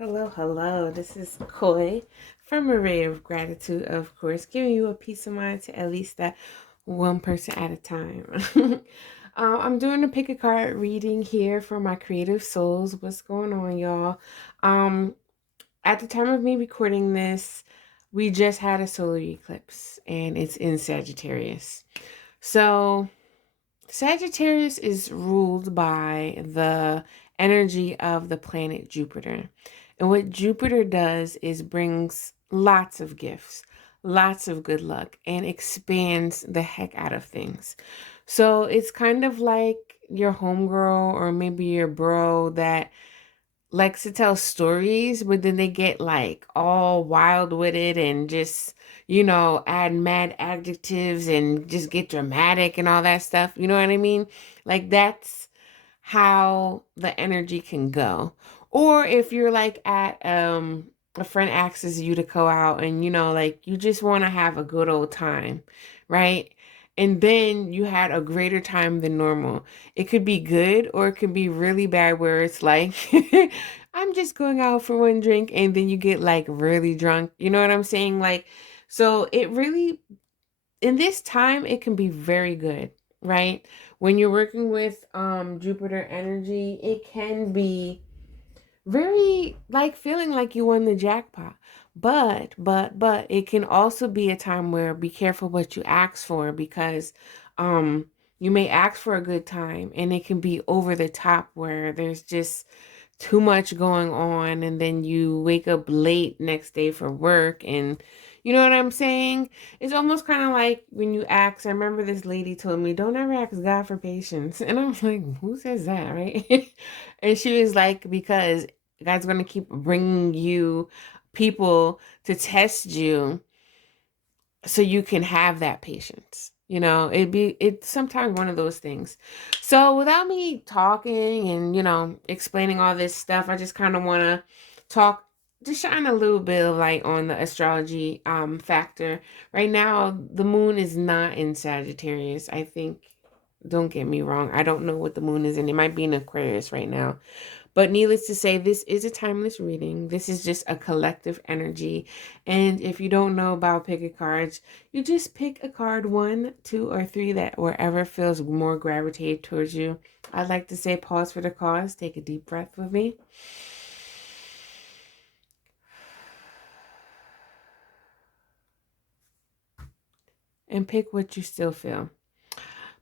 Hello, hello. This is Koi from Array of Gratitude, of course, giving you a peace of mind to at least that one person at a time. I'm doing a pick a card reading here for my creative souls. What's going on, y'all? Um, at the time of me recording this, we just had a solar eclipse and it's in Sagittarius. So, Sagittarius is ruled by the energy of the planet Jupiter. And what Jupiter does is brings lots of gifts, lots of good luck, and expands the heck out of things. So it's kind of like your homegirl or maybe your bro that likes to tell stories, but then they get like all wild with it and just, add mad adjectives and just get dramatic and all that stuff. You know what I mean? Like that's how the energy can go. Or if you're like at a friend asks you to go out and like you just want to have a good old time, right? And then you had a greater time than normal. It could be good or it could be really bad where it's like I'm just going out for one drink and then you get like really drunk. You know what I'm saying? Like so it really in this time it can be very good, right? When you're working with Jupiter energy, it can be very like feeling like you won the jackpot. But it can also be a time where be careful what you ask for because um you may ask for a good time and it can be over the top where there's just too much going on and then you wake up late next day for work and you know what I'm saying? It's almost kind of like when you ask. I remember this lady told me, don't ever ask God for patience. And I was like, who says that, right? And she was like, because God's going to keep bringing you people to test you so you can have that patience. It's sometimes one of those things. So without me talking and, explaining all this stuff, I just kind of want to talk, just shine a little bit of light on the astrology factor. Right now, the moon is not in Sagittarius. I think, don't get me wrong, I don't know what the moon is in. It might be in Aquarius right now. But needless to say, this is a timeless reading. This is just a collective energy. And if you don't know about picking cards, you just pick a card, one, two, or three that wherever feels more gravitated towards you. I'd like to say pause for the cause. Take a deep breath with me. And pick what you still feel.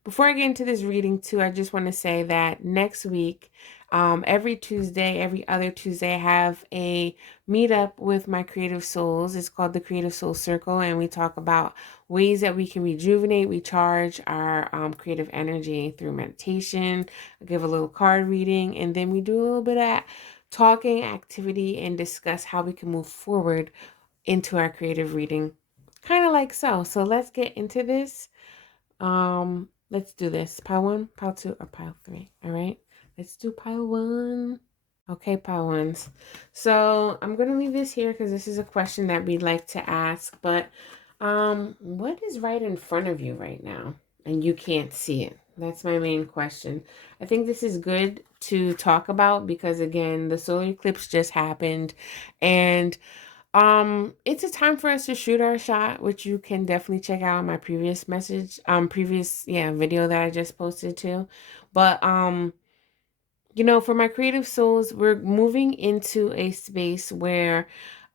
Before I get into this reading too, I just want to say that next week, every Tuesday, every other Tuesday, I have a meetup with my creative souls. It's called the Creative Soul Circle, and we talk about ways that we can rejuvenate, recharge our creative energy through meditation. I give a little card reading, and then we do a little bit of talking activity and discuss how we can move forward into our creative reading, kind of like so. So let's get into this. Let's do this. Pile one, pile two, or pile three. All right. Let's do pile one. Okay, pile ones. So I'm gonna leave this here because this is a question that we'd like to ask. But what is right in front of you right now? And you can't see it. That's my main question. I think this is good to talk about because again, the solar eclipse just happened and it's a time for us to shoot our shot, which you can definitely check out my previous video that I just posted too. But for my creative souls, we're moving into a space where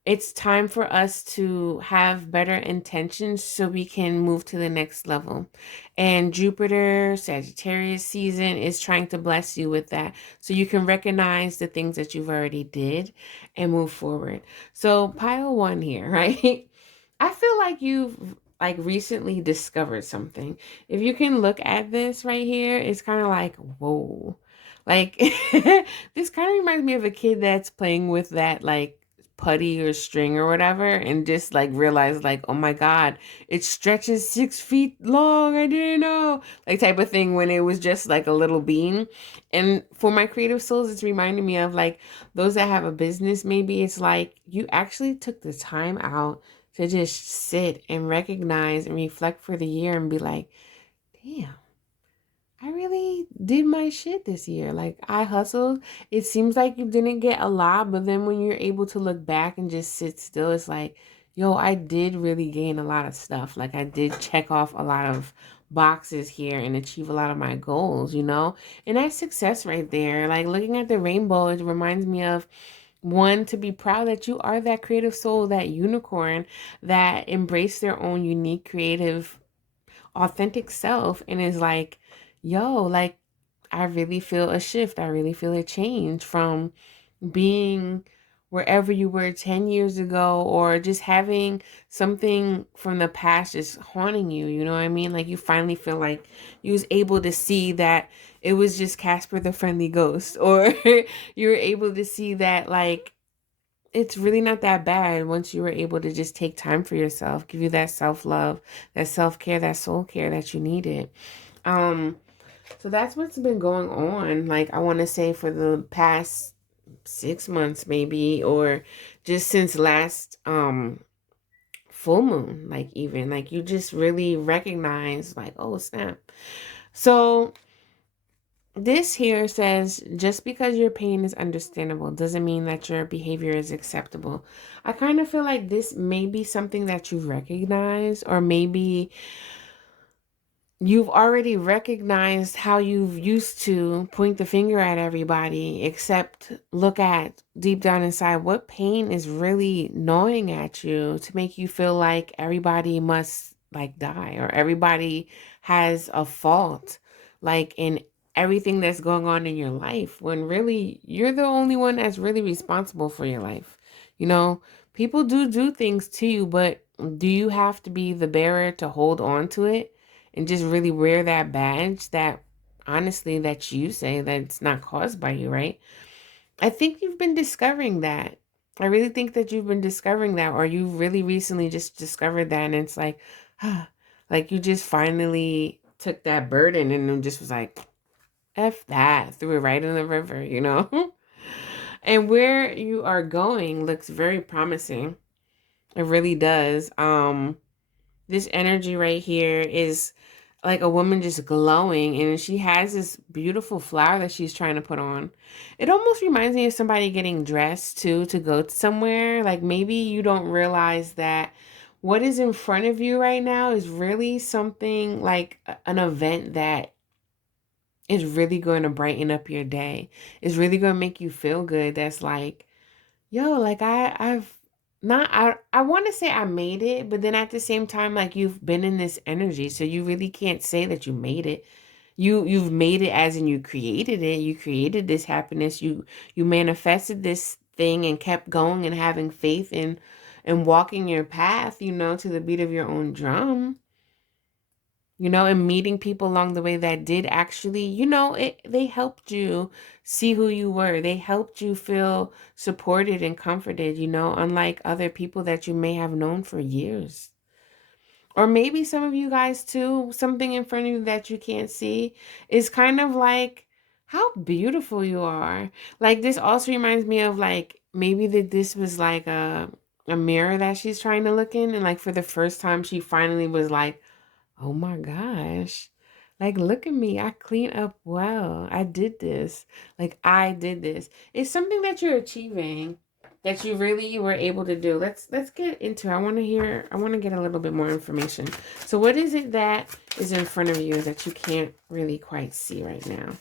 it's time for us to have better intentions so we can move to the next level. And Jupiter, Sagittarius season is trying to bless you with that. So you can recognize the things that you've already did and move forward. So pile one here, right? I feel like you've like recently discovered something. If you can look at this right here, it's kind of like, whoa. Like this kind of reminds me of a kid that's playing with that like putty or string or whatever and just like realize like, oh my God, it stretches 6 feet long. I didn't know. Like type of thing when it was just like a little bean. And for my creative souls, it's reminding me of like those that have a business, maybe it's like you actually took the time out to just sit and recognize and reflect for the year and be like, damn, I really did my shit this year. Like, I hustled. It seems like you didn't get a lot, but then when you're able to look back and just sit still, it's like, yo, I did really gain a lot of stuff. Like, I did check off a lot of boxes here and achieve a lot of my goals, you know? And that's success right there. Like, looking at the rainbow, it reminds me of one, to be proud that you are that creative soul, that unicorn that embraced their own unique, creative, authentic self and is like, yo, like, I really feel a shift. I really feel a change from being wherever you were 10 years ago, or just having something from the past just haunting you. You know what I mean? Like, you finally feel like you was able to see that it was just Casper the Friendly Ghost, or you were able to see that, like, it's really not that bad once you were able to just take time for yourself, give you that self-love, that self-care, that soul care that you needed. Um, so that's what's been going on. Like, I want to say for the past 6 months, maybe, or just since last full moon, like, even like you just really recognize, like, oh snap. So this here says, just because your pain is understandable doesn't mean that your behavior is acceptable. I kind of feel like this may be something that you recognize, or maybe you've already recognized how you've used to point the finger at everybody, except look at deep down inside what pain is really gnawing at you to make you feel like everybody must, like, die, or everybody has a fault, like, in everything that's going on in your life, when really you're the only one that's really responsible for your life. You know, people do things to you, but do you have to be the bearer to hold on to it and just really wear that badge that, honestly, that you say that it's not caused by you, right? I think you've been discovering that. I really think that you've been discovering that, or you really recently just discovered that, and it's like, like, you just finally took that burden and then just was like, F that, threw it right in the river, you know? And where you are going looks very promising. It really does. This energy right here is like a woman just glowing, and she has this beautiful flower that she's trying to put on. It almost reminds me of somebody getting dressed too to go somewhere. Like, maybe you don't realize that what is in front of you right now is really something like an event that is really going to brighten up your day. It's really going to make you feel good. That's like, yo, like, I've not, I want to say I made it, but then at the same time, like, you've been in this energy, so you really can't say that you made it. You've made it as in you created it. You created this happiness. You manifested this thing and kept going and having faith in and walking your path, you know, to the beat of your own drum. You know, and meeting people along the way that did actually, you know, they helped you see who you were. They helped you feel supported and comforted, you know, unlike other people that you may have known for years. Or maybe some of you guys too, something in front of you that you can't see is kind of like how beautiful you are. Like, this also reminds me of, like, maybe that this was like a mirror that she's trying to look in, and like for the first time she finally was like, oh my gosh. Like, look at me. I clean up well. I did this. Like, I did this. It's something that you're achieving that you really were able to do. Let's get into it. I want to get a little bit more information. So what is it that is in front of you that you can't really quite see right now?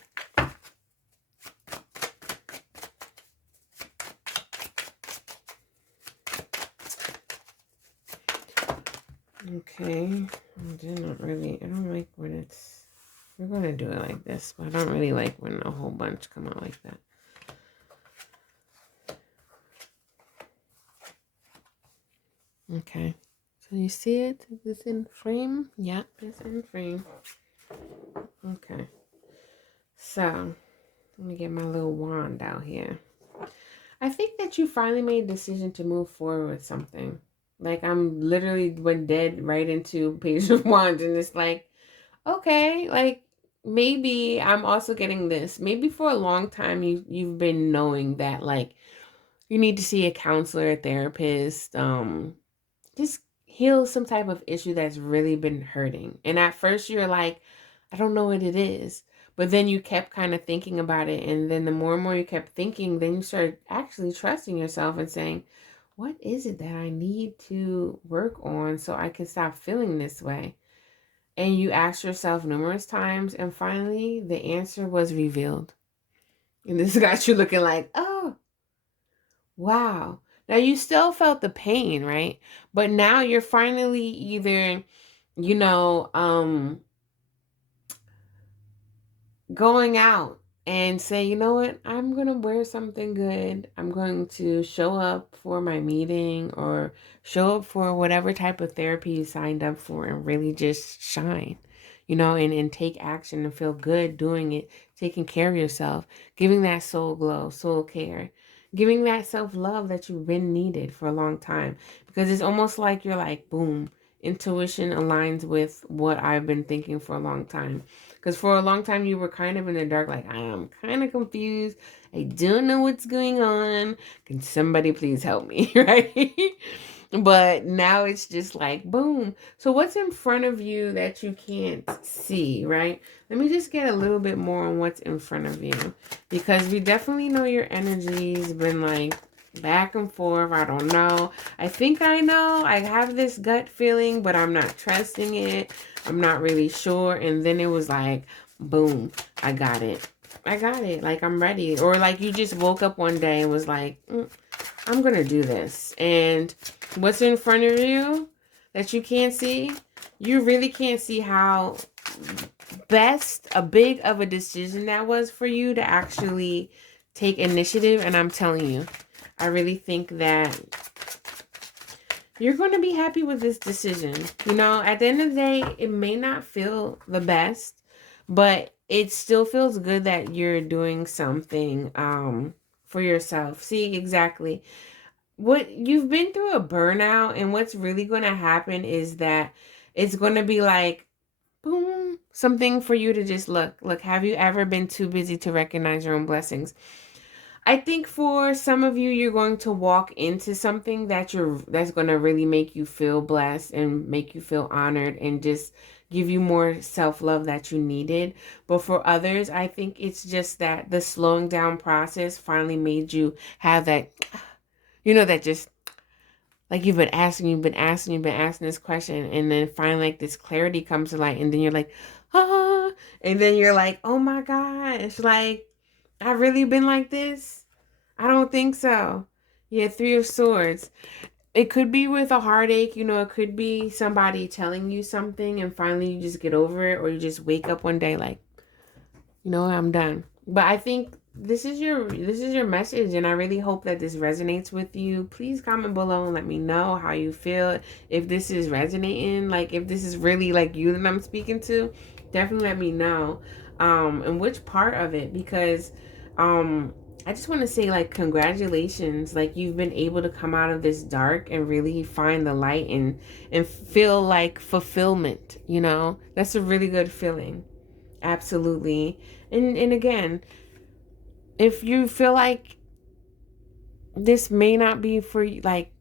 Okay. I don't like when it's, we're going to do it like this, but I don't really like when a whole bunch come out like that. Okay. So you see it? Is this in frame? Yeah, it's in frame. Okay. So let me get my little wand out here. I think that you finally made a decision to move forward with something. Like, I'm literally went dead right into Page of Wands, and it's like, okay, like, maybe I'm also getting this. Maybe for a long time you've been knowing that, like, you need to see a counselor, a therapist, just heal some type of issue that's really been hurting. And at first you're like, I don't know what it is. But then you kept kind of thinking about it. And then the more and more you kept thinking, then you started actually trusting yourself and saying, what is it that I need to work on so I can stop feeling this way? And you asked yourself numerous times, and finally the answer was revealed. And this got you looking like, oh, wow. Now you still felt the pain, right? But now you're finally either, you know, going out and say, you know what, I'm going to wear something good. I'm going to show up for my meeting or show up for whatever type of therapy you signed up for and really just shine, and take action and feel good doing it, taking care of yourself, giving that soul glow, soul care, giving that self-love that you've been needed for a long time. Because it's almost like you're like, boom, intuition aligns with what I've been thinking for a long time. Because for a long time, you were kind of in the dark, like, I'm kind of confused. I don't know what's going on. Can somebody please help me? Right? But now it's just like, boom. So what's in front of you that you can't see, right? Let me just get a little bit more on what's in front of you. Because we definitely know your energy's been like back and forth. I don't know. I think I know. I have this gut feeling, but I'm not trusting it. I'm not really sure. And then it was like, boom, I got it. I got it. Like, I'm ready. Or like you just woke up one day and was like, I'm going to do this. And what's in front of you that you can't see, you really can't see how big of a decision that was for you to actually take initiative. And I'm telling you, I really think that you're going to be happy with this decision. At the end of the day, it may not feel the best, but it still feels good that you're doing something for yourself. See, exactly. What you've been through a burnout, and what's really going to happen is that it's going to be like, boom, something for you to just look, have you ever been too busy to recognize your own blessings? I think for some of you, you're going to walk into something that's going to really make you feel blessed and make you feel honored and just give you more self-love that you needed. But for others, I think it's just that the slowing down process finally made you have that, that just like you've been asking this question, and then finally like this clarity comes to light, and then you're like, ah, and then you're like, oh my gosh, like, I've really been like this? I don't think so. Yeah, Three of Swords. It could be with a heartache, it could be somebody telling you something and finally you just get over it, or you just wake up one day like, I'm done. But I think this is your message, and I really hope that this resonates with you. Please comment below and let me know how you feel. If this is resonating, like if this is really like you that I'm speaking to, definitely let me know. And which part of it, because I just want to say, like, congratulations. Like, you've been able to come out of this dark and really find the light and feel like fulfillment, That's a really good feeling. Absolutely. And again, if you feel like this may not be for you, like,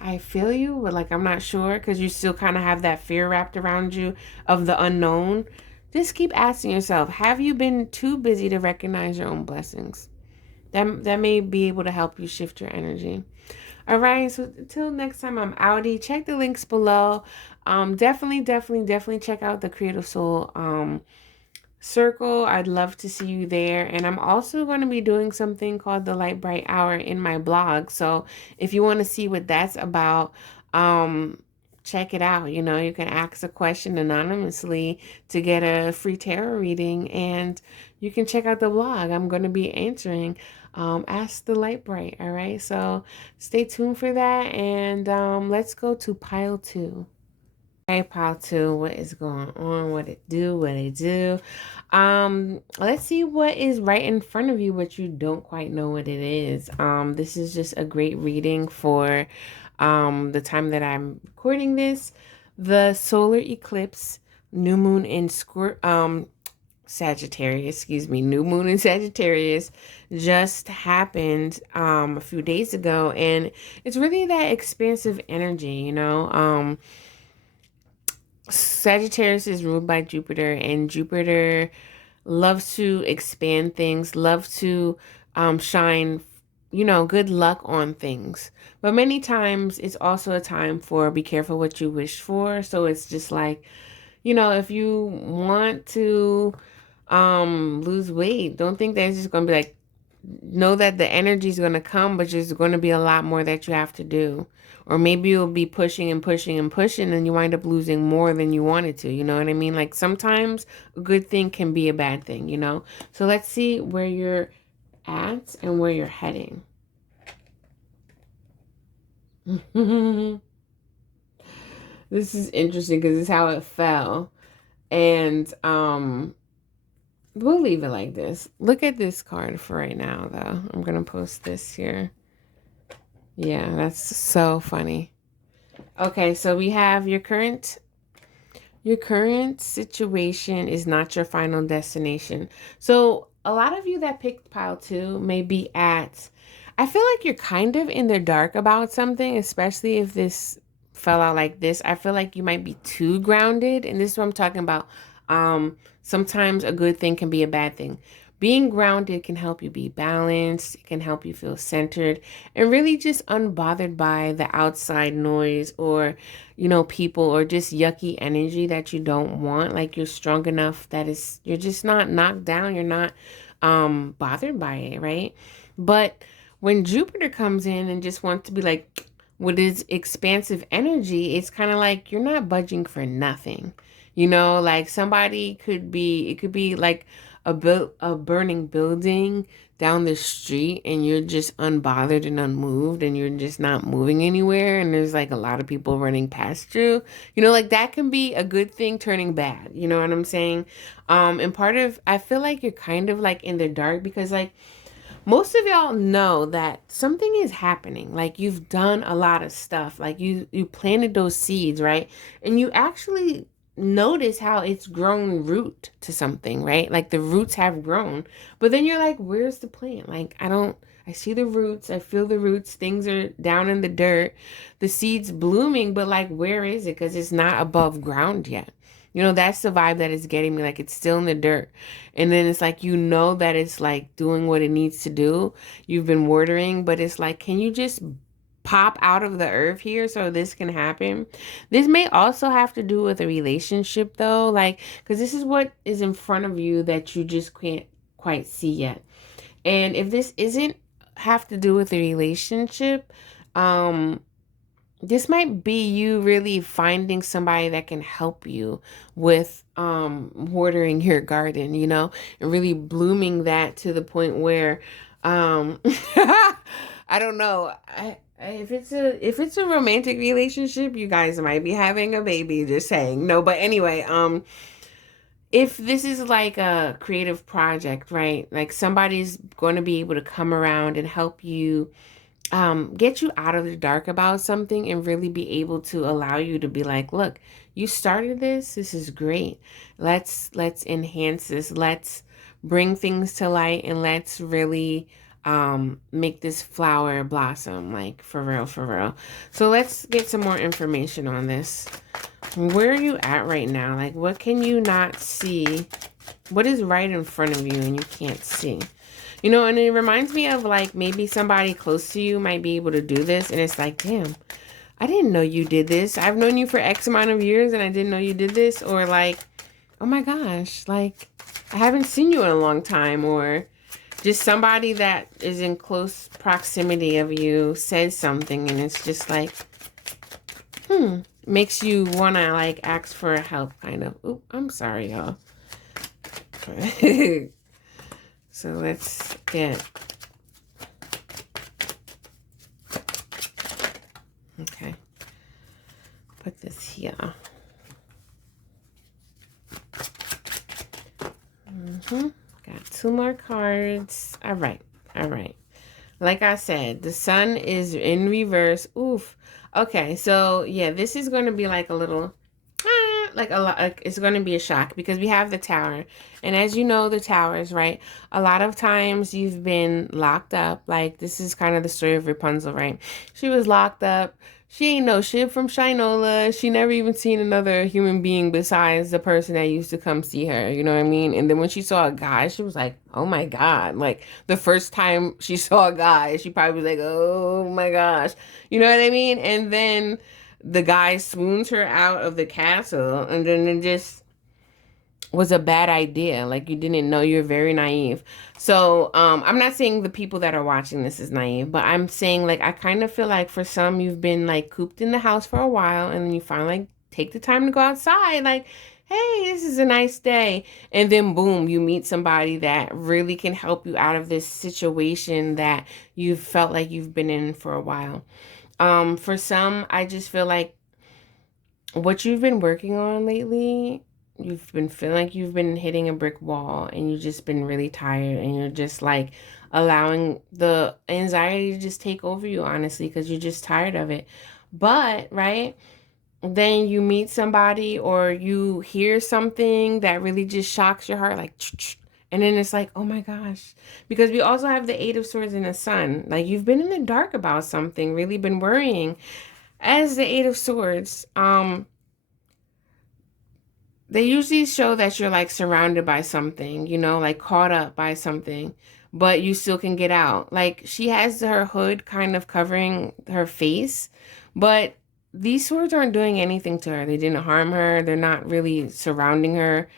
I feel you, but like, I'm not sure, because you still kind of have that fear wrapped around you of the unknown. Just keep asking yourself, have you been too busy to recognize your own blessings? That may be able to help you shift your energy. All right, so until next time, I'm outie. Check the links below. Definitely check out the Creative Soul circle. I'd love to see you there. And I'm also going to be doing something called the Lightbright Hour in my blog. So if you want to see what that's about, check it out. You can ask a question anonymously to get a free tarot reading, and you can check out the blog. I'm going to be answering Ask the Lightbright. All right, so stay tuned for that, and let's go to pile 2. Hey, pile 2, what is going on? What it do? Let's see what is right in front of you, but you don't quite know what it is. This is just a great reading for the time that I'm recording this. The solar eclipse, new moon in Sagittarius, new moon in Sagittarius just happened a few days ago, and it's really that expansive energy, Sagittarius is ruled by Jupiter, and Jupiter loves to expand things, loves to shine, good luck on things. But many times it's also a time for be careful what you wish for. So it's just like, if you want to lose weight, don't think that it's just going to be like, know that the energy is going to come, but there's going to be a lot more that you have to do. Or maybe you'll be pushing and pushing and pushing and you wind up losing more than you wanted to. You know what I mean? Like sometimes a good thing can be a bad thing. So let's see where you're at and where you're heading. This is interesting because it's how it fell. And we'll leave it like this. Look at this card for right now, though. I'm going to post this here. Yeah, that's so funny. Okay, so we have your current situation is not your final destination. So a lot of you that picked pile 2 may be I feel like you're kind of in the dark about something, especially if this fell out like this. I feel like you might be too grounded, and this is what I'm talking about. Sometimes a good thing can be a bad thing. Being grounded can help you be balanced, it can help you feel centered, and really just unbothered by the outside noise or, people or just yucky energy that you don't want. Like you're strong enough that you're just not knocked down, you're not bothered by it, right? But when Jupiter comes in and just wants to be like, with its expansive energy, it's kind of like you're not budging for nothing. Like it could be like a burning building down the street and you're just unbothered and unmoved and you're just not moving anywhere and there's like a lot of people running past you. Like that can be a good thing turning bad. You know what I'm saying? And I feel like you're kind of like in the dark because like most of y'all know that something is happening. Like you've done a lot of stuff. Like you planted those seeds, right? And you actually notice how it's grown root to something, right? Like the roots have grown. But then you're like, where's the plant? Like I see the roots, I feel the roots, things are down in the dirt, the seeds blooming, but like where is it? Because it's not above ground yet. That's the vibe that is getting me. Like it's still in the dirt. And then it's like, that it's like doing what it needs to do. You've been watering, but it's like, can you just pop out of the earth here so this can happen? This may also have to do with a relationship though. Like, because this is what is in front of you that you just can't quite see yet. And if this isn't have to do with a relationship, this might be you really finding somebody that can help you with watering your garden, and really blooming that to the point where I don't know. If it's a romantic relationship, you guys might be having a baby, just saying. No, but anyway, if this is like a creative project, right? Like somebody's going to be able to come around and help you get you out of the dark about something and really be able to allow you to be like, look, you started this is great. Let's enhance this. Let's bring things to light and let's really make this flower blossom, like for real. So let's get some more information on this. Where are you at right now? Like what can you not see? What is right in front of you and you can't see? And it reminds me of like maybe somebody close to you might be able to do this. And it's like, damn, I didn't know you did this. I've known you for X amount of years and I didn't know you did this. Or like, oh my gosh, like I haven't seen you in a long time. Or just somebody that is in close proximity of you says something and it's just like, makes you want to like ask for help kind of. Oop, I'm sorry, y'all. So let's get, okay, put this here. Got 2 more cards. All right. Like I said, the sun is in reverse. Oof. Okay, so yeah, this is going to be like a little, it's going to be a shock because we have the tower. And as you know, the towers, right? A lot of times you've been locked up. Like this is kind of the story of Rapunzel, right? She was locked up. She ain't no shit from Shinola. She never even seen another human being besides the person that used to come see her. You know what I mean? And then when she saw a guy, she was like, oh my God. Like the first time she saw a guy, she probably was like, oh my gosh. You know what I mean? And then the guy swoons her out of the castle, and then it just was a bad idea. Like you didn't know, you're very naive. So I'm not saying the people that are watching this is naive, but I'm saying like I kind of feel like for some you've been like cooped in the house for a while and then you finally like take the time to go outside, like, hey, this is a nice day. And then boom, you meet somebody that really can help you out of this situation that you've felt like you've been in for a while. For some, I just feel like what you've been working on lately, you've been feeling like you've been hitting a brick wall and you've just been really tired and you're just like allowing the anxiety to just take over you, honestly, because you're just tired of it. But, right, then you meet somebody or you hear something that really just shocks your heart, like, and then it's like, oh my gosh. Because we also have the Eight of Swords and the Sun. Like you've been in the dark about something, really been worrying. As the Eight of Swords, they usually show that you're like surrounded by something, you know, like caught up by something, but you still can get out. Like she has her hood kind of covering her face, but these swords aren't doing anything to her. They didn't harm her. They're not really surrounding her.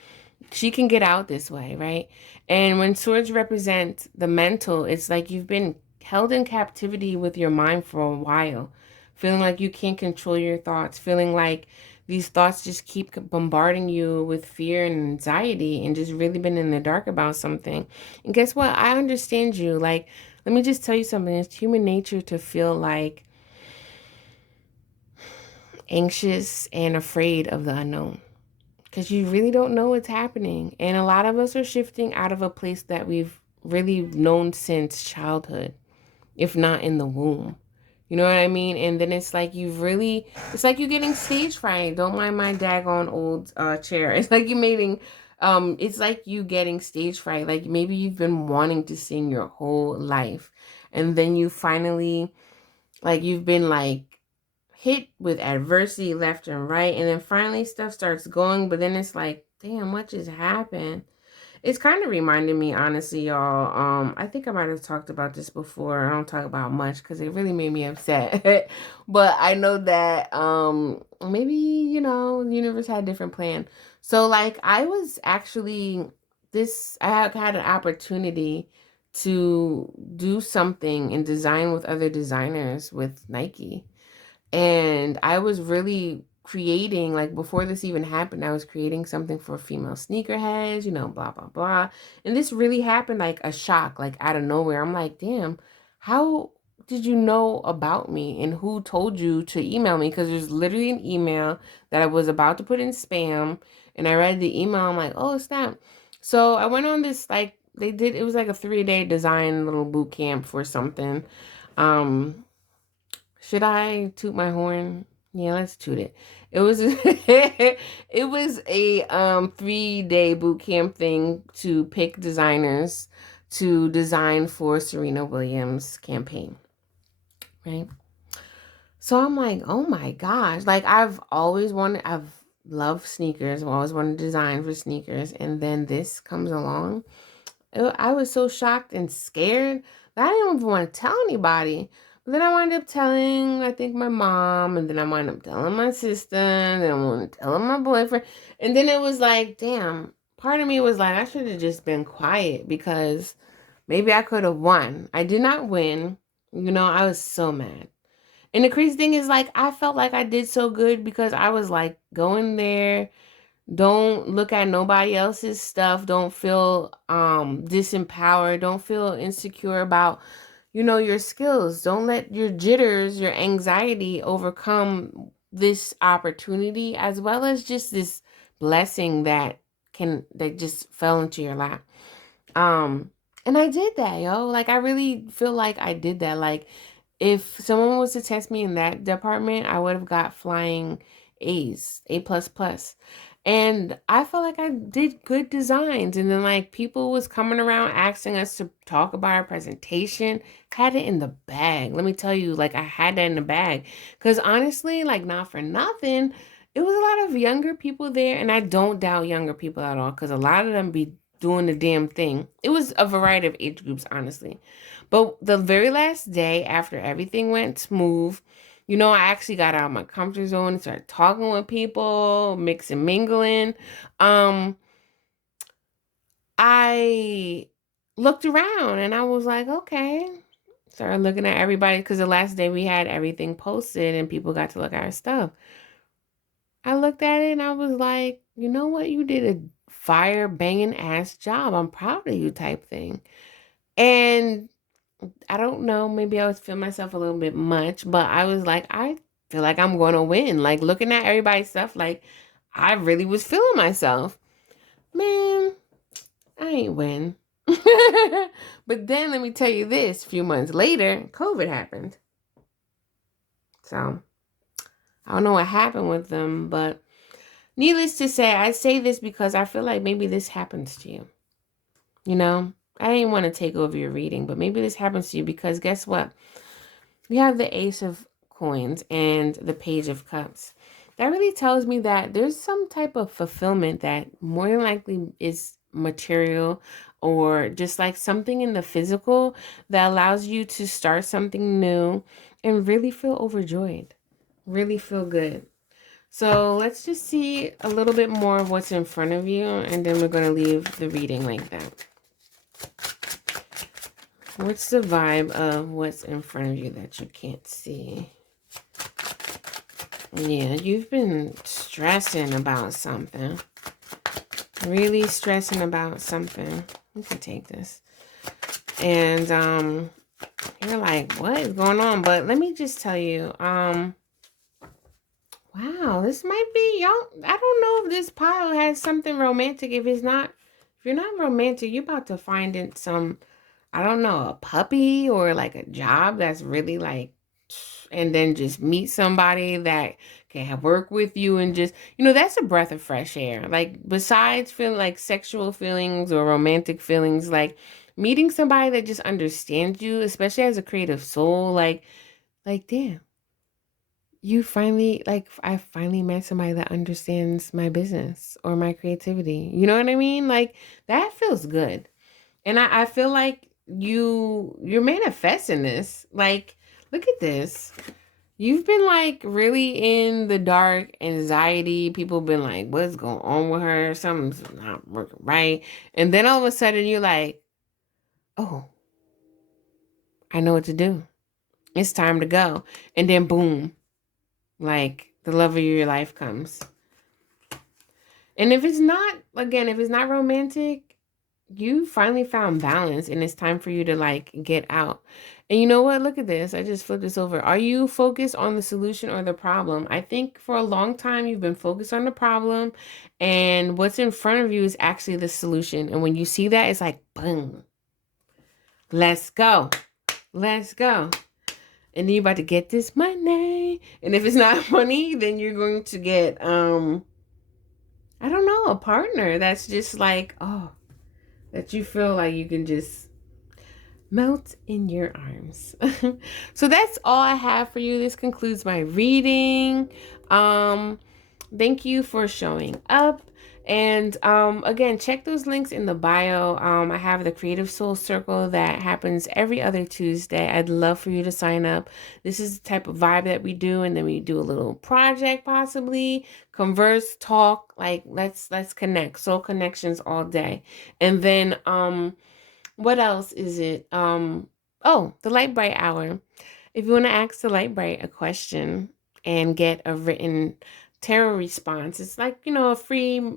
She can get out this way, right? And when swords represent the mental, it's like you've been held in captivity with your mind for a while, feeling like you can't control your thoughts, feeling like these thoughts just keep bombarding you with fear and anxiety and just really been in the dark about something. And guess what? I understand you. Like, let me just tell you something. It's human nature to feel like anxious and afraid of the unknown because you really don't know what's happening. And a lot of us are shifting out of a place that we've really known since childhood, if not in the womb. You know what I mean? And then it's like it's like you're getting stage fright. Don't mind my daggone old chair. It's like it's like you getting stage fright. Like maybe you've been wanting to sing your whole life. And then you finally, like you've been like hit with adversity left and right. And then finally stuff starts going. But then it's like, damn, what just happened? It's kind of reminded me, honestly, y'all. I think I might have talked about this before. I don't talk about much because it really made me upset. But I know that maybe, you know, the universe had a different plan. So like I was actually I had an opportunity to do something and design with other designers with Nike. And I was really creating, like before this even happened, I was creating something for female sneakerheads, you know, blah, blah, blah. And this really happened like a shock, like out of nowhere. I'm like, damn, how did you know about me and who told you to email me? Because there's literally an email that I was about to put in spam. And I read the email. I'm like, oh, snap. So I went on this, like, it was like a 3-day design little boot camp for something. Um, should I toot my horn? Yeah, let's toot it. It was it was a 3-day boot camp thing to pick designers to design for Serena Williams campaign, right? So I'm like, oh my gosh, like I've loved sneakers. I've always wanted to design for sneakers, and then this comes along. I was so shocked and scared that I didn't even want to tell anybody. But then I wound up telling, I think, my mom, and then I wound up telling my sister, and then I wound up telling my boyfriend. And then it was like, damn, part of me was like, I should have just been quiet because maybe I could have won. I did not win. You know, I was so mad. And the crazy thing is, like, I felt like I did so good because I was like going there. Don't look at nobody else's stuff. Don't feel disempowered. Don't feel insecure about, you know, your skills. Don't let your jitters, your anxiety overcome this opportunity as well as just this blessing that just fell into your lap. And I did that, yo. Like I really feel like I did that. Like if someone was to test me in that department, I would have got flying A's, A plus plus. And I felt like I did good designs. And then like people was coming around asking us to talk about our presentation. Had it in the bag. Let me tell you, like I had that in the bag. Cause honestly, like not for nothing, it was a lot of younger people there. And I don't doubt younger people at all. Cause a lot of them be doing the damn thing. It was a variety of age groups, honestly. But the very last day after everything went smooth, I actually got out of my comfort zone and started talking with people, mixing, mingling. Um, I looked around and I was like, okay. Started looking at everybody because the last day we had everything posted and people got to look at our stuff. I looked at it and I was like, you know what? You did a fire banging ass job. I'm proud of you type thing. And I don't know, maybe I was feeling myself a little bit much, but I was like, I feel like I'm going to win. Like looking at everybody's stuff, like I really was feeling myself. Man, I ain't win. But then let me tell you this, a few months later, COVID happened. So I don't know what happened with them, but needless to say, I say this because I feel like maybe this happens to you. I didn't want to take over your reading, but maybe this happens to you because guess what? We have the Ace of Coins and the Page of Cups. That really tells me that there's some type of fulfillment that more than likely is material or just like something in the physical that allows you to start something new and really feel overjoyed, really feel good. So let's just see a little bit more of what's in front of you, and then we're going to leave the reading like that. What's the vibe of what's in front of you that you can't see? Yeah, you've been stressing about something. Really stressing about something. You can take this. And you're like, what is going on? But let me just tell you, wow, this might be y'all. I don't know if this pile has something romantic. If you're not romantic, you're about to find it some, I don't know, a puppy or like a job that's really like, and then just meet somebody that can work with you and just, that's a breath of fresh air. Like besides feeling like sexual feelings or romantic feelings, like meeting somebody that just understands you, especially as a creative soul, like damn, I finally met somebody that understands my business or my creativity. You know what I mean? Like that feels good. And I feel like you're manifesting this. Like, look at this. You've been like really in the dark, anxiety. People been like, what's going on with her? Something's not working right. And then all of a sudden you're like, oh, I know what to do. It's time to go. And then boom, like the love of your life comes. And if it's not, again, if it's not romantic, you finally found balance and it's time for you to like get out. And you know what? Look at this. I just flipped this over. Are you focused on the solution or the problem? I think for a long time you've been focused on the problem and what's in front of you is actually the solution. And when you see that, it's like, boom, let's go. Let's go. And then you're about to get this money. And if it's not money, then you're going to get, I don't know, a partner that's just like, oh, that you feel like you can just melt in your arms. So that's all I have for you. This concludes my reading. Thank you for showing up. And again, check those links in the bio. I have the Creative Soul Circle that happens every other Tuesday. I'd love for you to sign up. This is the type of vibe that we do, and then we do a little project, possibly converse, talk. Like let's connect. Soul connections all day. And then what else is it? Oh, the Lightbright Hour. If you want to ask the Lightbright a question and get a written tarot response, it's like, a free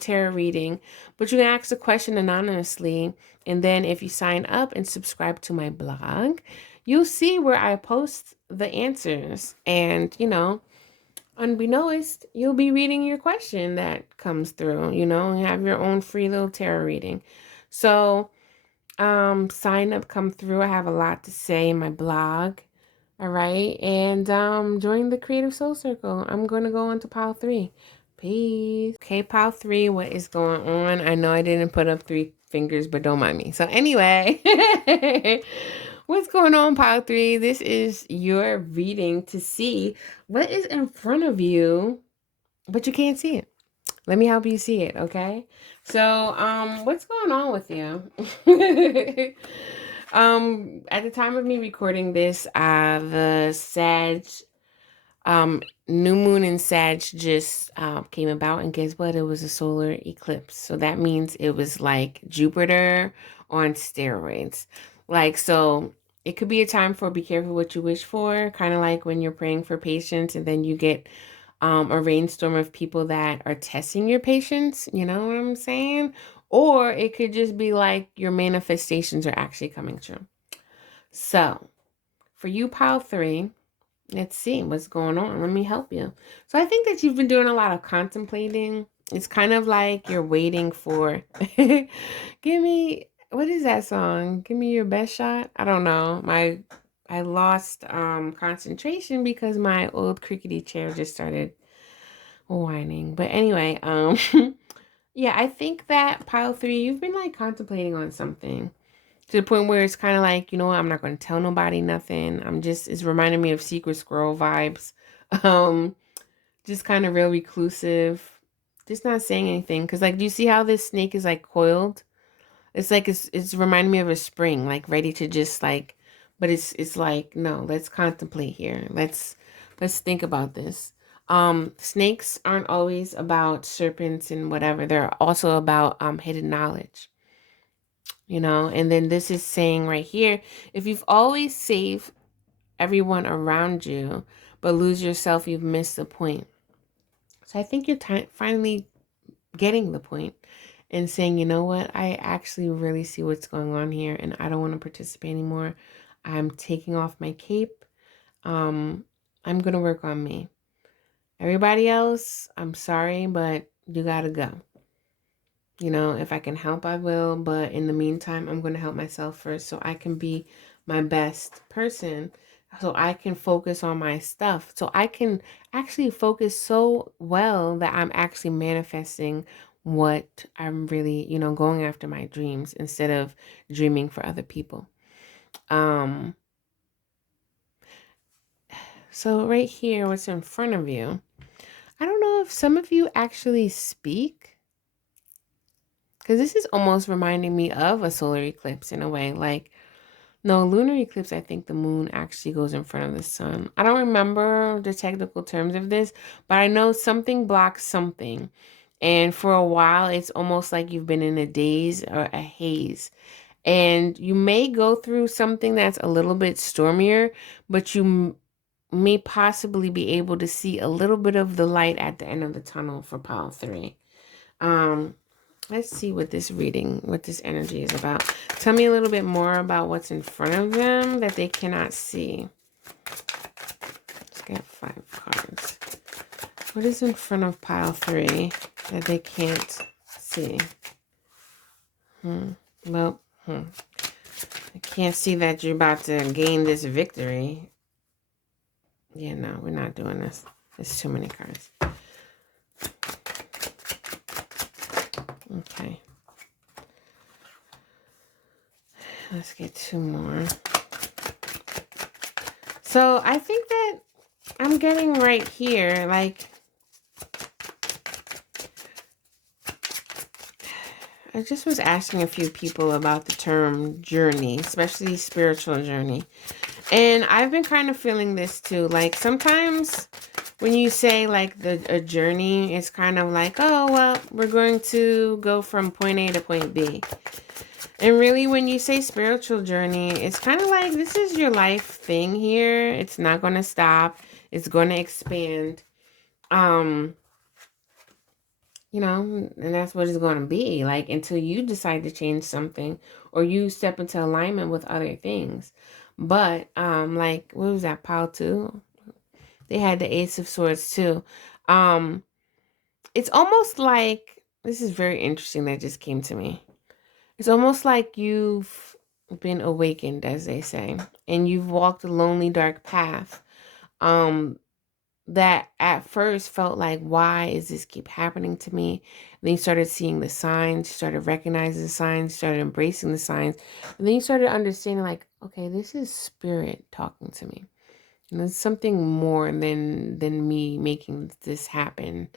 tarot reading, but you can ask the question anonymously. And then if you sign up and subscribe to my blog, you'll see where I post the answers. And, unbeknownst, you'll be reading your question that comes through, and have your own free little tarot reading. So, sign up, come through. I have a lot to say in my blog. All right. And join the Creative Soul Circle. I'm going to go on to pile 3. Peace. Peace. Okay, pile 3, what is going on? I know I didn't put up 3 fingers, but don't mind me. So anyway, what's going on, pile 3? This is your reading to see what is in front of you, but you can't see it. Let me help you see it, okay? So, what's going on with you? At the time of me recording this, the Sag, new moon in Sag just came about, and guess what? It was a solar eclipse. So that means it was like Jupiter on steroids. Like, so it could be a time for be careful what you wish for, kind of like when you're praying for patience and then you get a rainstorm of people that are testing your patience. You know what I'm saying? Or it could just be like your manifestations are actually coming true. So for you, pile 3, let's see what's going on. Let me help you. So I think that you've been doing a lot of contemplating. It's kind of like you're waiting for, give me, what is that song? Give me your best shot. I don't know. I lost concentration because my old crickety chair just started whining. But anyway, yeah, I think that pile 3, you've been like contemplating on something to the point where it's kind of like, you know what, I'm not going to tell nobody nothing. It's reminding me of Secret Squirrel vibes. Um, just kind of real reclusive, just not saying anything. Because like, do you see how this snake is like coiled? It's like, it's reminding me of a spring, like ready to just like, but it's like, no, let's contemplate here. Let's think about this. Snakes aren't always about serpents and whatever. They're also about hidden knowledge. You know, and then this is saying right here, if you've always saved everyone around you but lose yourself, you've missed the point. So I think you're finally getting the point and saying, you know what, I actually really see what's going on here and I don't want to participate anymore. I'm taking off my cape. I'm going to work on me. Everybody else, I'm sorry, but you got to go. You know, if I can help, I will. But in the meantime, I'm going to help myself first so I can be my best person. So I can focus on my stuff. So I can actually focus so well that I'm actually manifesting what I'm really, you know, going after my dreams instead of dreaming for other people. So right here, what's in front of you, I don't know if some of you actually speak. Because this is almost reminding me of a solar eclipse in a way. Like, no, lunar eclipse, I think the moon actually goes in front of the sun. I don't remember the technical terms of this, but I know something blocks something. And for a while, it's almost like you've been in a daze or a haze. And you may go through something that's a little bit stormier, but you may possibly be able to see a little bit of the light at the end of the tunnel for pile 3. Let's see what this energy is about. Tell me a little bit more about what's in front of them that they cannot see. Let's get 5 cards. What is in front of pile 3 that they can't see? Well, I can't see that you're about to gain this victory. Yeah, no, we're not doing this. There's too many cards. Okay. Let's get 2 more. So I think that I'm getting right here, like, I just was asking a few people about the term journey, especially spiritual journey. And I've been kind of feeling this too. Like sometimes when you say like a journey, it's kind of like, oh, well, we're going to go from point A to point B. And really, when you say spiritual journey, it's kind of like this is your life thing here. It's not going to stop. It's going to expand. You know, and that's what it's going to be like until you decide to change something or you step into alignment with other things. But like what was that, pile 2? They had the Ace of Swords too. It's almost like this is very interesting that just came to me. It's almost like you've been awakened, as they say, and you've walked a lonely, dark path. that at first felt like, why is this keep happening to me? And then you started seeing the signs, you started recognizing the signs, you started embracing the signs. And then you started understanding like, okay, this is spirit talking to me. And it's something more than me making this happen.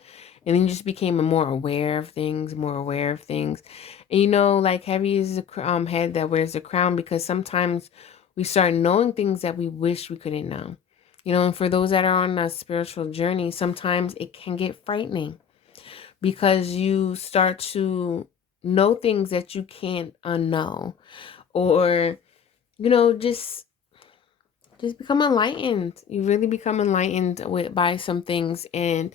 And then you just became more aware of things, more aware of things. And like heavy is the head that wears the crown, because sometimes we start knowing things that we wish we couldn't know. And for those that are on a spiritual journey, sometimes it can get frightening because you start to know things that you can't unknow, or just become enlightened. You really become enlightened by some things, and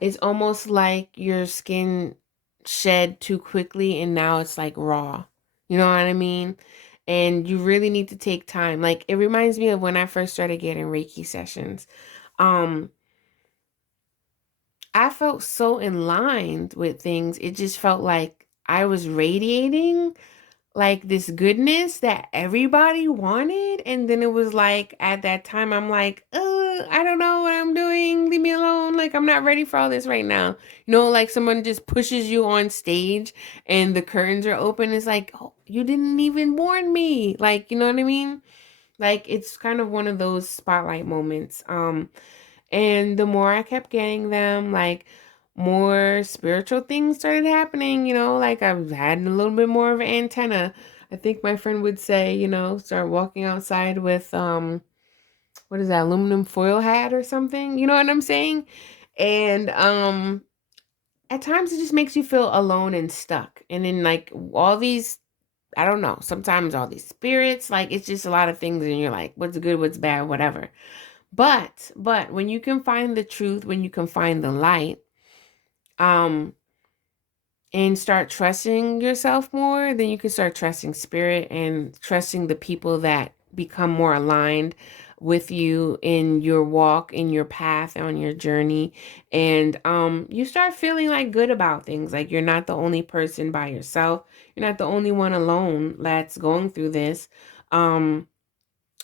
it's almost like your skin shed too quickly and now it's like raw. You know what I mean? And you really need to take time. Like, it reminds me of when I first started getting Reiki sessions. Um I felt so in line with things. It just felt like I was radiating like this goodness that everybody wanted. And then it was like, at that time, I'm like, I don't know what I'm doing. Leave me alone. Like, I'm not ready for all this right now. Like someone just pushes you on stage and the curtains are open. It's like, oh, you didn't even warn me. Like, you know what I mean? Like, it's kind of one of those spotlight moments. And the more I kept getting them, like, more spiritual things started happening, like I've had a little bit more of an antenna. I think my friend would say, start walking outside with what is that, aluminum foil hat or something? You know what I'm saying? And at times it just makes you feel alone and stuck. And then like all these, I don't know, sometimes all these spirits, like it's just a lot of things and you're like, what's good, what's bad, whatever. But when you can find the truth, when you can find the light, um, and start trusting yourself more, then you can start trusting spirit and trusting the people that become more aligned with you in your walk, in your path, on your journey. And you start feeling like good about things. Like, you're not the only person by yourself. You're not the only one alone that's going through this. Um,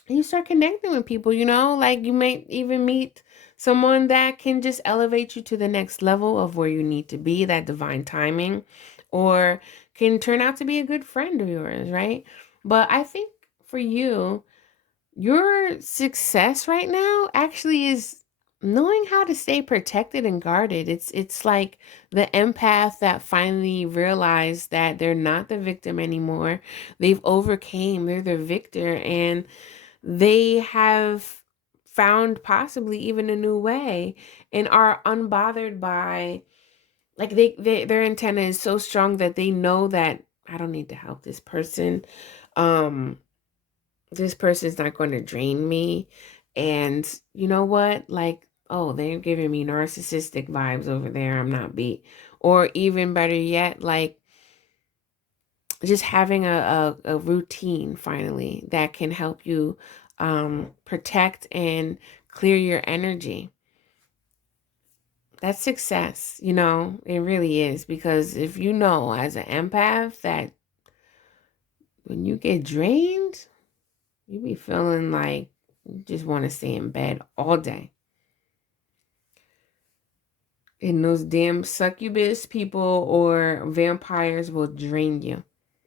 and you start connecting with people, like you may even meet someone that can just elevate you to the next level of where you need to be, that divine timing, or can turn out to be a good friend of yours, right? But I think for you, your success right now actually is knowing how to stay protected and guarded. It's like the empath that finally realized that they're not the victim anymore. They've overcame, they're the victor, and they have found possibly even a new way and are unbothered by, like, their antenna is so strong that they know that I don't need to help this person. um this person's not going to drain me. And you know what, like, oh, they're giving me narcissistic vibes over there, I'm not beat. Or even better yet, like, just having a routine finally that can help you protect and clear your energy. That's success, it really is. Because if you know as an empath that when you get drained, you be feeling like you just want to stay in bed all day. And those damn succubus people or vampires will drain you,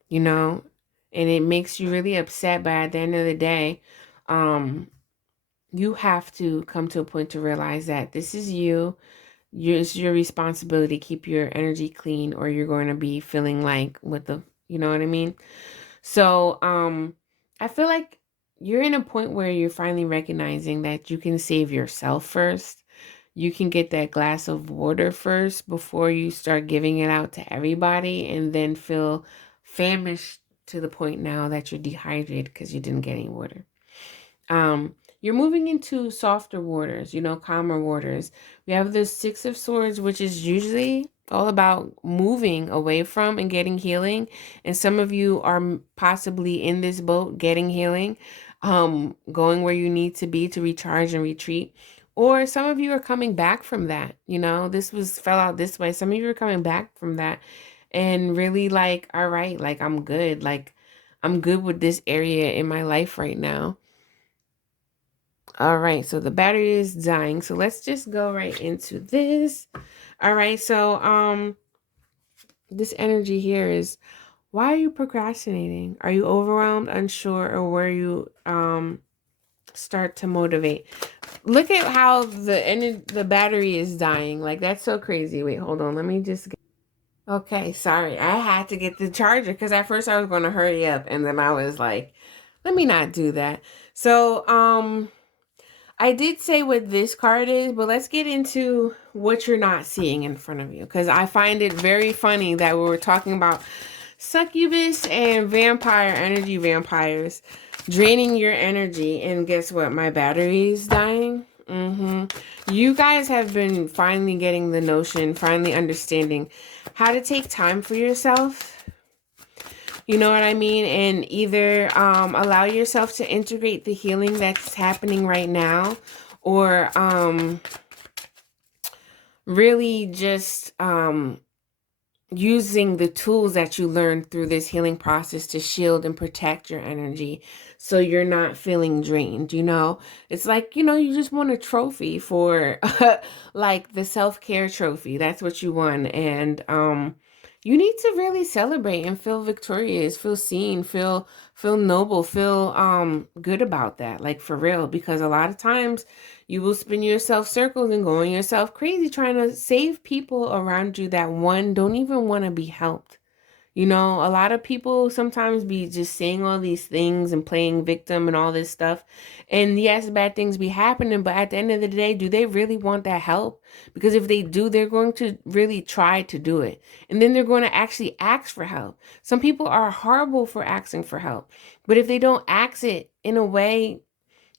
you know? And it makes you really upset, but at the end of the day, um, you have to come to a point to realize that this is you. It's your responsibility to keep your energy clean, or you're going to be feeling like, what the, you know what I mean? So, I feel like you're in a point where you're finally recognizing that you can save yourself first. You can get that glass of water first before you start giving it out to everybody, and then feel famished to the point now that you're dehydrated because you didn't get any water. You're moving into softer waters, calmer waters. We have the Six of Swords, which is usually all about moving away from and getting healing. And some of you are possibly in this boat, getting healing, going where you need to be to recharge and retreat. Or some of you are coming back from that. This fell out this way. Some of you are coming back from that and really like, all right, like, I'm good. Like, I'm good with this area in my life right now. All right, so the battery is dying. So let's just go right into this. All right, so this energy here is, why are you procrastinating? Are you overwhelmed, unsure, or where you start to motivate? Look at how the battery is dying. Like, that's so crazy. Wait, hold on. Let me just get... Okay, sorry. I had to get the charger because at first I was going to hurry up and then I was like, let me not do that. So, I did say what this card is, but let's get into what you're not seeing in front of you, because I find it very funny that we were talking about succubus and vampire energy vampires draining your energy, and guess what? My battery is dying. You guys have been finally getting the notion, finally understanding how to take time for yourself. You know what I mean? And either allow yourself to integrate the healing that's happening right now, or really just using the tools that you learned through this healing process to shield and protect your energy so you're not feeling drained. It's like, you just want a trophy for like the self-care trophy. That's what you want. And you need to really celebrate and feel victorious, feel seen, feel noble, feel good about that, like for real, because a lot of times you will spin yourself circles and going yourself crazy trying to save people around you that don't even want to be helped. A lot of people sometimes be just saying all these things and playing victim and all this stuff. And yes, bad things be happening, but at the end of the day, do they really want that help? Because if they do, they're going to really try to do it. And then they're going to actually ask for help. Some people are horrible for asking for help. But if they don't ask it in a way,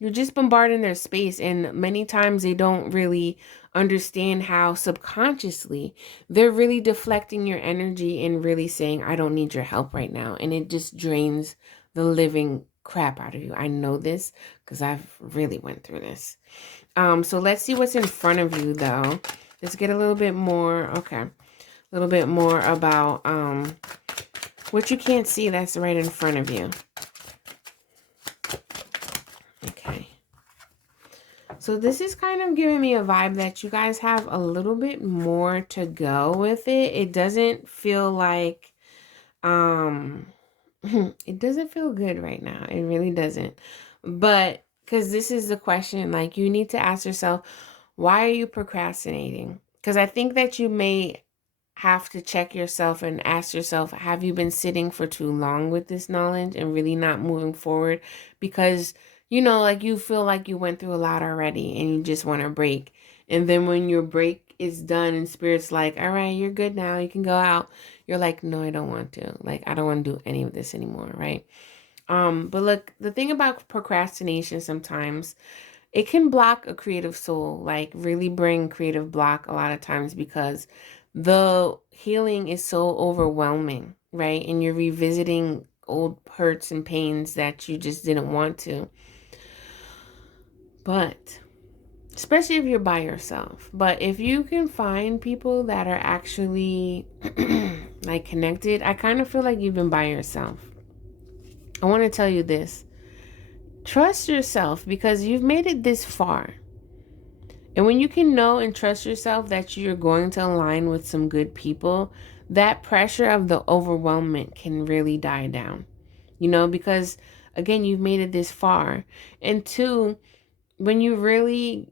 you're just bombarding their space, and many times they don't really understand how subconsciously they're really deflecting your energy and really saying, I don't need your help right now. And it just drains the living crap out of you. I know this because I've really went through this. So let's see what's in front of you though. Let's get a little bit more, okay, a little bit more about what you can't see that's right in front of you. Okay. So this is kind of giving me a vibe that you guys have a little bit more to go with it. It doesn't feel like, it doesn't feel good right now. It really doesn't. But because this is the question, like you need to ask yourself, why are you procrastinating? Because I think that you may have to check yourself and ask yourself, have you been sitting for too long with this knowledge and really not moving forward? Because like you feel like you went through a lot already and you just want to break. And then when your break is done and spirit's like, all right, you're good now, you can go out. You're like, no, I don't want to. Like, I don't want to do any of this anymore, right? But look, the thing about procrastination sometimes, it can block a creative soul, like really bring creative block a lot of times because the healing is so overwhelming, right? And you're revisiting old hurts and pains that you just didn't want to. But especially if you're by yourself. But if you can find people that are actually like connected, I kind of feel like you've been by yourself. I want to tell you this. Trust yourself because you've made it this far. And when you can know and trust yourself that you're going to align with some good people, that pressure of the overwhelmment can really die down. Because again, you've made it this far. And two, when you really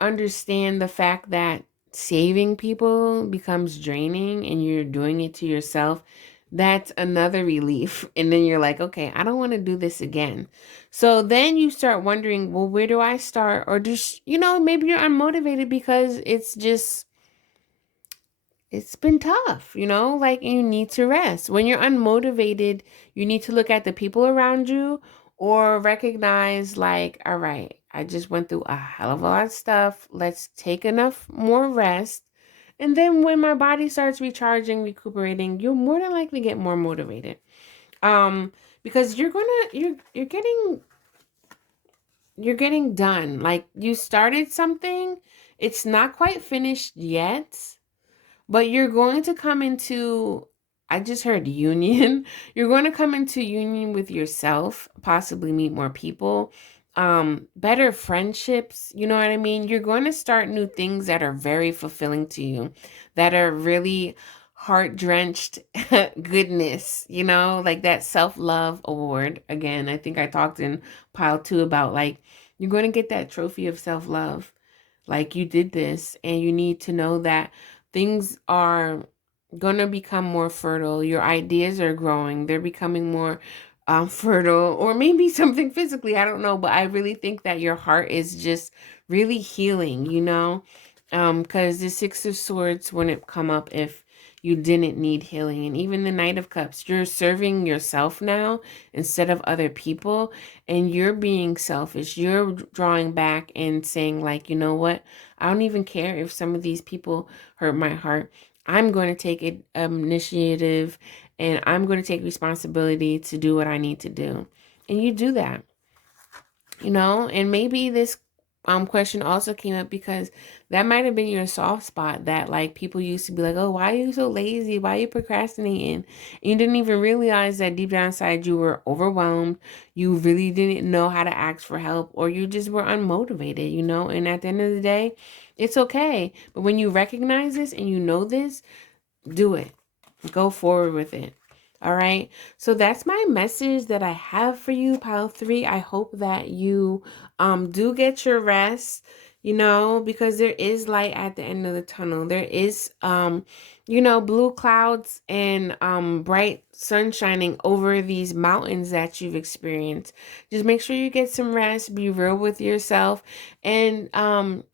understand the fact that saving people becomes draining and you're doing it to yourself, that's another relief. And then you're like, okay, I don't want to do this again. So then you start wondering, well, where do I start? Or just, maybe you're unmotivated because it's been tough, like you need to rest. When you're unmotivated, you need to look at the people around you or recognize like, all right, I just went through a hell of a lot of stuff. Let's take enough more rest. And then when my body starts recharging, recuperating, you'll more than likely get more motivated. Because you're getting done. Like you started something, it's not quite finished yet, but you're going to come into, I just heard union. You're going to come into union with yourself, possibly meet more people. better friendships, you know what I mean? You're going to start new things that are very fulfilling to you, that are really heart-drenched goodness, you know, like that self-love award. Again, I think I talked in pile 2 about like you're going to get that trophy of self-love. Like you did this, and you need to know that things are going to become more fertile. Your ideas are growing. They're becoming more fertile, or maybe something physically. I don't know. But I really think that your heart is just really healing, you know? Because the Six of Swords wouldn't come up if you didn't need healing. And even the Knight of Cups, you're serving yourself now instead of other people, and you're being selfish. You're drawing back and saying, like, you know what? I don't even care if some of these people hurt my heart. I'm going to take it initiative, and I'm going to take responsibility to do what I need to do. And you do that, you know, and maybe this question also came up because that might have been your soft spot, that like people used to be like, oh, why are you so lazy? Why are you procrastinating? And you didn't even realize that deep down inside you were overwhelmed. You really didn't know how to ask for help, or you just were unmotivated, you know. And at the end of the day, it's okay. But when you recognize this and you know this, do it. Go forward with it. All right. So that's my message that I have for you, pile 3. I hope that you do get your rest, you know, because there is light at the end of the tunnel. There is you know, blue clouds and bright sun shining over these mountains that you've experienced. Just make sure you get some rest, be real with yourself, and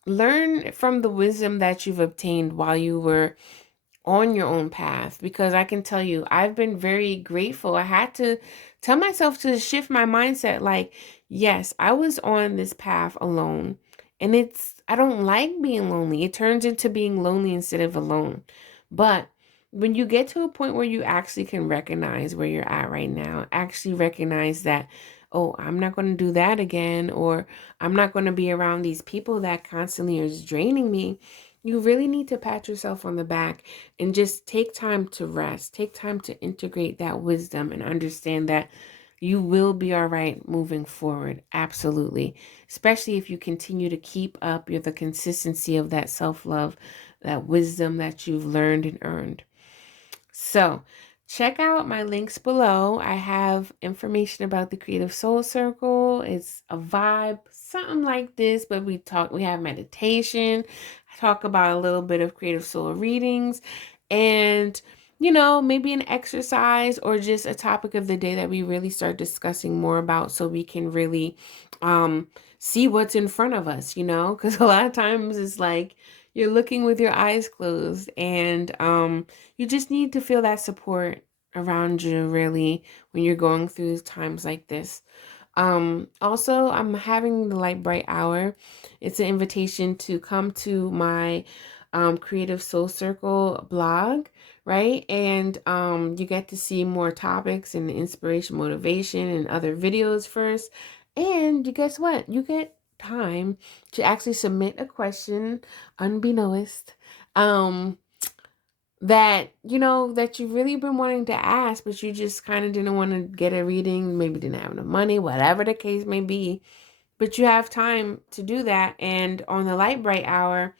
learn from the wisdom that you've obtained while you were on your own path, because I can tell you, I've been very grateful. I had to tell myself to shift my mindset. Like, yes, I was on this path alone, and I don't like being lonely. It turns into being lonely instead of alone. But when you get to a point where you actually can recognize where you're at right now, actually recognize that, oh, I'm not going to do that again, or I'm not going to be around these people that constantly is draining me. You really need to pat yourself on the back and just take time to rest. Take time to integrate that wisdom and understand that you will be all right moving forward. Absolutely. Especially if you continue to keep up the consistency of that self-love, that wisdom that you've learned and earned. So, check out my links below. I have information about the Creative Soul Circle. It's a vibe, something like this, but we have meditation. I talk about a little bit of Creative Soul readings, and you know, maybe an exercise or just a topic of the day that we really start discussing more about, so we can really see what's in front of us, you know, because a lot of times it's like you're looking with your eyes closed, and you just need to feel that support around you, really, when you're going through times like this. Also, I'm having the Lightbright Hour. It's an invitation to come to my Creative Soul Circle blog, right? And you get to see more topics and inspiration, motivation, and other videos first. And you guess what? You get time to actually submit a question, unbeknownst. That you know that you've really been wanting to ask, but you just kind of didn't want to get a reading, maybe didn't have enough money, whatever the case may be. But you have time to do that, and on the Lightbright Hour,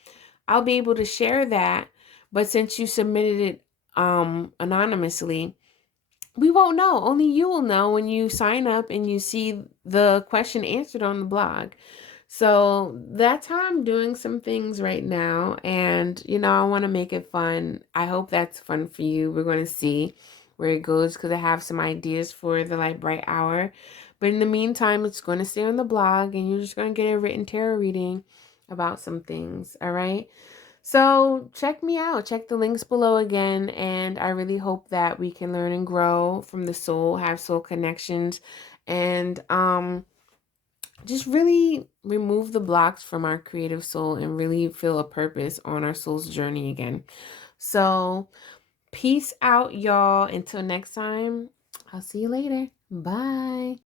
I'll be able to share that. But since you submitted it anonymously, we won't know. Only you will know when you sign up and you see the question answered on the blog. So that's how I'm doing some things right now. And, you know, I want to make it fun. I hope that's fun for you. We're going to see where it goes, because I have some ideas for the Lightbright Hour. But in the meantime, it's going to stay on the blog, and you're just going to get a written tarot reading about some things. All right. So check me out. Check the links below again. And I really hope that we can learn and grow from the soul, have soul connections, and just really remove the blocks from our creative soul and really feel a purpose on our soul's journey again. So peace out, y'all. Until next time, I'll see you later. Bye.